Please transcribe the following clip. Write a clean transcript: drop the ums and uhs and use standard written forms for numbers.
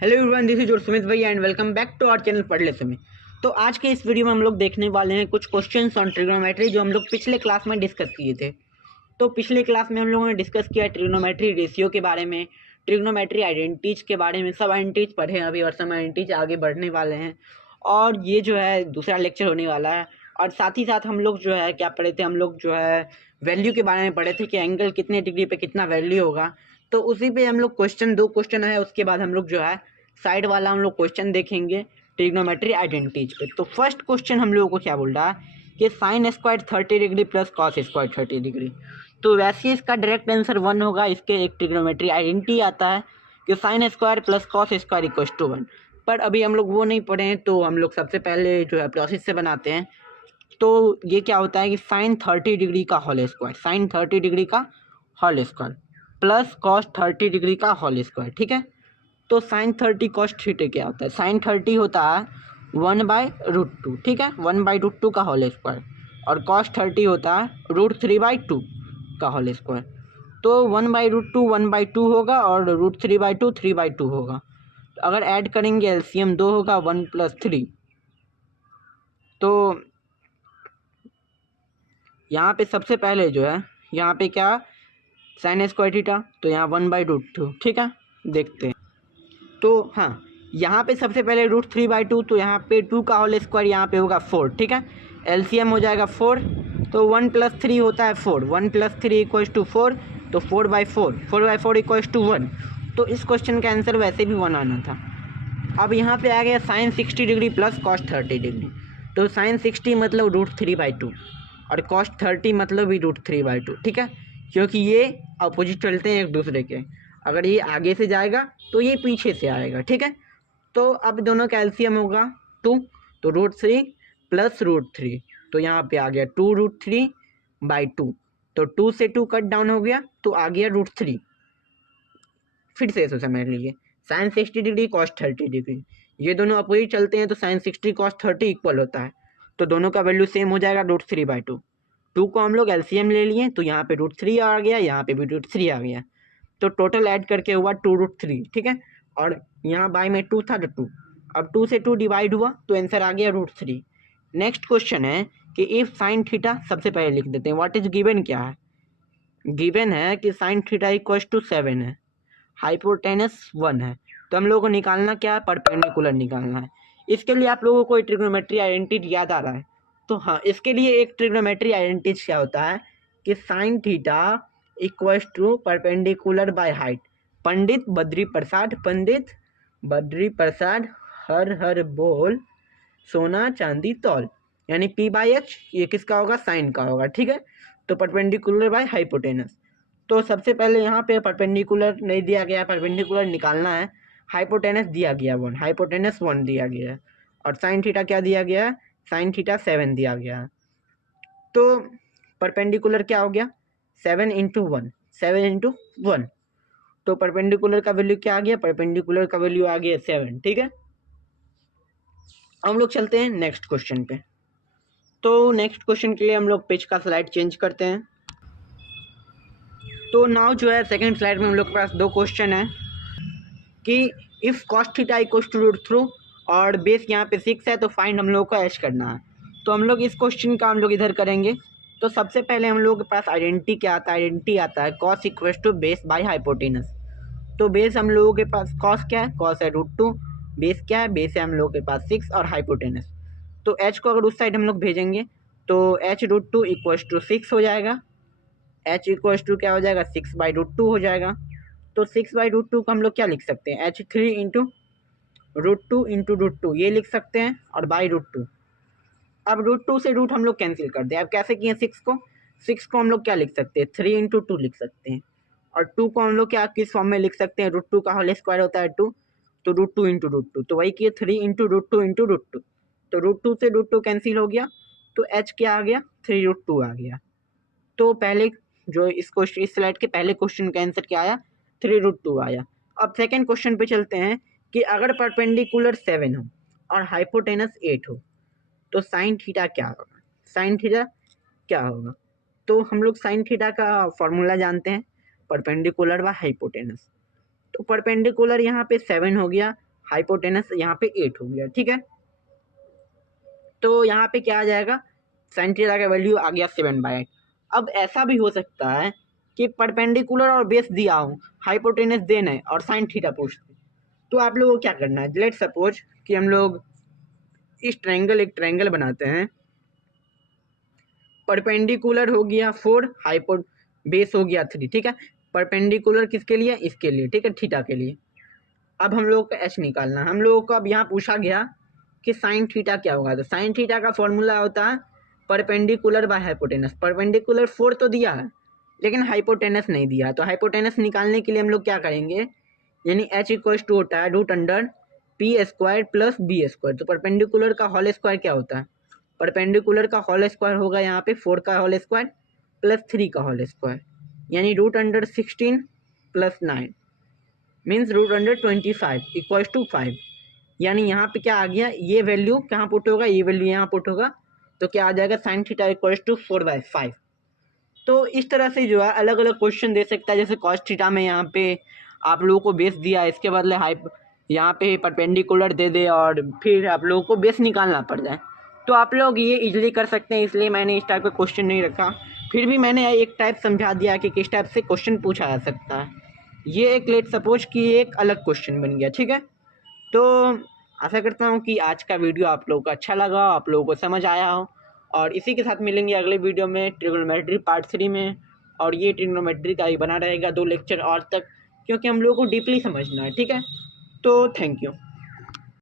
Hello everyone, this is your Sumit भैया and welcome back to our channel पढ़ ले सुमित। तो आज के इस वीडियो में हम लोग देखने वाले हैं कुछ क्वेश्चंस ऑन ट्रिग्नोमेट्री जो हम लोग पिछले क्लास में डिस्कस किए थे। तो पिछले क्लास में हम लोगों ने डिस्कस किया ट्रिग्नोमेट्री रेशियो के बारे में, ट्रिग्नोमेट्री आइडेंटिटीज के बारे में। सब आइडेंटिटीज पढ़े हैं अभी और सब आइडेंटिटीज आगे बढ़ने वाले हैं और ये जो है दूसरा लेक्चर होने वाला है। और साथ ही साथ हम लोग जो है क्या पढ़े थे, हम लोग जो है वैल्यू के बारे में पढ़े थे कि एंगल कितने डिग्री पे कितना वैल्यू होगा। तो उसी पे हम लोग दो क्वेश्चन है, उसके बाद हम लोग जो है साइड वाला हम लोग क्वेश्चन देखेंगे ट्रिग्नोमेट्री आइडेंटिटीज पे। तो फर्स्ट क्वेश्चन हम लोगों को क्या बोल रहा है कि sine square 30 degree plus cos square 30 degree. तो वैसे इसका डायरेक्ट आंसर 1 होगा। इसके एक ट्रिग्नोमेट्री आइडेंटिटी आता है कि sine square plus cos square equal to 1। पर अभी हम लोग वो नहीं पढ़े हैं, तो हम लोग सबसे पहले जो है प्रोसेस से बनाते हैं। तो ये क्या होता है कि साइन 30 डिग्री का होल स्क्वायर, साइन 30 डिग्री का whole square plus cos 30 degree का होल स्क्वायर। ठीक है, तो साइन 30 कॉस थीटा क्या होता है? साइन 30 होता है 1/√2। ठीक है, 1/√2 का होल स्क्वायर। और कॉस 30 होता है √3/2 का होल स्क्वायर। तो 1/√2 1/2 होगा और √3/2 3/2 होगा। तो अगर ऐड करेंगे एलसीएम 2 होगा 1 + 3। तो यहाँ पे सबसे पहले जो है यहाँ पे क्या साइन स्क्वायर थीटा, तो यहाँ 1/√2। ठीक है, देखते हैं। तो हाँ, यहाँ पे सबसे पहले √3/2, तो यहाँ पे 2 का होल स्क्वायर यहाँ पे होगा 4। ठीक है, एलसीएम हो जाएगा 4। तो 1 + 3 होता है 4, 1 + 3 = 4। तो 4/4, 4/4 = 1। तो इस क्वेश्चन का आंसर वैसे भी 1 आना था। अब यहाँ पे आ गया sine 60 degree plus cos 30 degree. तो साइन 60 मतलब √3/2 और कॉस 30 मतलब भी √3/2। ठीक है, क्योंकि ये अपोजिट चलते हैं एक दूसरे के। अगर ये आगे से जाएगा तो ये पीछे से आएगा। ठीक है, तो अब दोनों का एलसीएम होगा 2। तो √3 + √3, तो यहाँ पे आ गया 2√3/2। तो 2 से 2 कट डाउन हो गया तो आ गया √3। फिर से समझ लीजिए, साइन 60 डिग्री कॉस 30 डिग्री, ये दोनों अपोजिट चलते हैं तो साइन 60 कॉस 30 इक्वल होता है। तो दोनों का वैल्यू सेम हो जाएगा √3/2। 2 को हम लोग एलसीएम ले लिए तो यहाँ पे √3 आ गया, यहाँ पे भी √3 आ गया। तो टोटल ऐड करके हुआ 2√3। ठीक है, और यहाँ बाई में 2 था तो 2। अब 2 से 2 डिवाइड हुआ तो आंसर आ गया √3। नेक्स्ट क्वेश्चन है कि इफ साइन थीटा, सबसे पहले लिख देते हैं व्हाट इज गिवन। क्या है गिवन है कि साइन थीटा इक्वल टू 7 है, हाइपोटेनस 1 है। तो हम लोगों को निकालना क्या है? परपेंडिकुलर निकालना है। इसके लिए आप लोगों को ट्रिग्नोमेट्री आइडेंटिटी याद आ रहा है? तो हाँ, इसके लिए एक ट्रिग्नोमेट्री आइडेंटिटी क्या होता है कि sine theta equals to perpendicular by height. Pandit Badri Prasad, Pandit Badri Prasad हर हर बोल सोना चांदी तौल, यानी P/H ये किसका होगा? साइन का होगा। ठीक है, तो परपेंडिकुलर बाय हाइपोटेनस। तो सबसे पहले यहाँ पे परपेंडिकुलर नहीं दिया गया, परपेंडिकुलर निकालना है। हाइपोटेनस दिया गया 1, हाइपोटेनस 1 दिया गया है। और साइन थीटा क्या दिया गया है? साइन थीटा 7 दिया गया है। तो परपेंडिकुलर क्या हो गया? 7 × 1, 7 × 1। तो परपेंडिकुलर का वैल्यू क्या आ गया? परपेंडिकुलर का वैल्यू आ गया 7। ठीक है, हम लोग चलते हैं नेक्स्ट क्वेश्चन पे। तो नेक्स्ट क्वेश्चन के लिए हम लोग पेज का स्लाइड चेंज करते हैं। तो नाउ जो है सेकंड स्लाइड में हम लोग के पास दो क्वेश्चन है कि if cos theta equals to √3 और बेस यहाँ पे 6 है तो फाइंड हम लोग को ऐश करना है। तो हम लोग इस क्वेश्चन का हम लोग इधर करेंगे। तो सबसे पहले हम लोग के पास आइडेंटिटी क्या आता है? आइडेंटिटी आता है cos equals to base by hypotenuse. तो बेस हम लोगों के पास कॉस क्या है? कॉस है √2। बेस क्या है? बेस है हम लोग के पास 6 और हाइपोटेनस। तो एच को अगर उस साइड हम लोग भेजेंगे तो h √2 इक्वल्स टू 6 हो जाएगा। h इक्वल्स टू क्या हो जाएगा? 6/√2 हो जाएगा। तो 6/√2 को हम लोग क्या लिख सकते हैं? h3 × √2 × √2 ये लिख सकते हैं और /√2। अब √2 से रूट हम लोग कैंसिल कर दें। अब कैसे किए? 6 को हम लोग क्या लिख सकते हैं? 3 × 2 लिख सकते हैं। और 2 को हम लोग क्या किस फॉर्म में लिख सकते हैं? √2 का होल स्क्वायर होता है 2, तो √2 × √2। तो वही किए 3 × √2 × √2। तो √2 से √2 कैंसिल हो गया तो h क्या आ गया? 3√2 आ गया। तो पहले जो इस स्लाइड के पहले क्वेश्चन का आंसर क्या आया? 3√2 आया। अब सेकंड क्वेश्चन पे चलते हैं कि अगर परपेंडिकुलर 7 हो और हाइपोटेनस 8 हो तो साइन थीटा क्या होगा? साइन थीटा क्या होगा? तो हम लोग साइन थीटा का फॉर्मूला जानते हैं, परपेंडिकुलर व हाइपोटेनस। तो परपेंडिकुलर यहाँ पे 7 हो गया हाइपोटेनस यहाँ पे 8 हो गया, ठीक है। तो यहाँ पे क्या आ जाएगा, साइन थीटा का वैल्यू आ गया 7/8। अब ऐसा भी हो सकता है कि परपेंडिकुलर और बेस दिया हो, हाइपोटेनस देना है और साइन थीटा पूछते, तो आप लोगों को क्या करना है, लेट सपोज कि हम लोग इस ट्रायंगल एक ट्रायंगल बनाते हैं, परपेंडिकुलर हो गया 4, हाइपो बेस हो गया 3, ठीक है। परपेंडिकुलर किसके लिए, इसके लिए, ठीक है, थीटा के लिए। अब हम लोग को एच निकालना है। हम लोगों को अब यहाँ पूछा गया कि साइन थीटा क्या होगा, तो साइन थीटा का फॉर्मूला होता है परपेंडिकुलर बाय हाइपोटेनस। परपेंडिकुलर 4 तो दिया है लेकिन हाइपोटेनस नहीं दिया, तो हाइपोटेनस निकालने के लिए हम लोग क्या करेंगे, यानी एच इक्वल्स टू होता है √p² प्लस b²। तो परपेंडिकुलर का होल स्क्वायर क्या होता है, परपेंडिकुलर का होल स्क्वायर होगा यहाँ पे 4 का होल स्क्वायर प्लस 3 का होल स्क्वायर, यानी √16 प्लस 9 मीन्स √25 इक्वल्स टू 5। यानी यहाँ पे क्या आ गया, ये वैल्यू कहाँ पुट होगा, ये वैल्यू यहाँ पुट होगा, तो क्या आ जाएगा साइन थीटा इक्वल्स टू 4/5। तो इस तरह से जो है अलग अलग क्वेश्चन दे सकता है। जैसे कॉस थीटा में यहाँ पे आप लोगों को बेस दिया, इसके बदले यहाँ पे परपेंडिकुलर दे दे और फिर आप लोगों को बेस निकालना पड़ जाए, तो आप लोग ये इजीली कर सकते हैं। इसलिए मैंने इस टाइप का क्वेश्चन नहीं रखा, फिर भी मैंने एक टाइप समझा दिया कि किस टाइप से क्वेश्चन पूछा जा सकता है। ये एक लेट सपोज कि एक अलग क्वेश्चन बन गया, ठीक है। तो आशा करता हूँ कि आज का वीडियो आप लोगों को अच्छा लगा, आप लोगों को समझ आया हो, और इसी के साथ मिलेंगे अगले वीडियो में ट्रिग्नोमेट्री पार्ट 3 में। और ये ट्रिग्नोमेट्री का ही बना रहेगा 2 लेक्चर और तक, क्योंकि हम लोगों को डीपली समझना है, ठीक है। तो थैंक यू।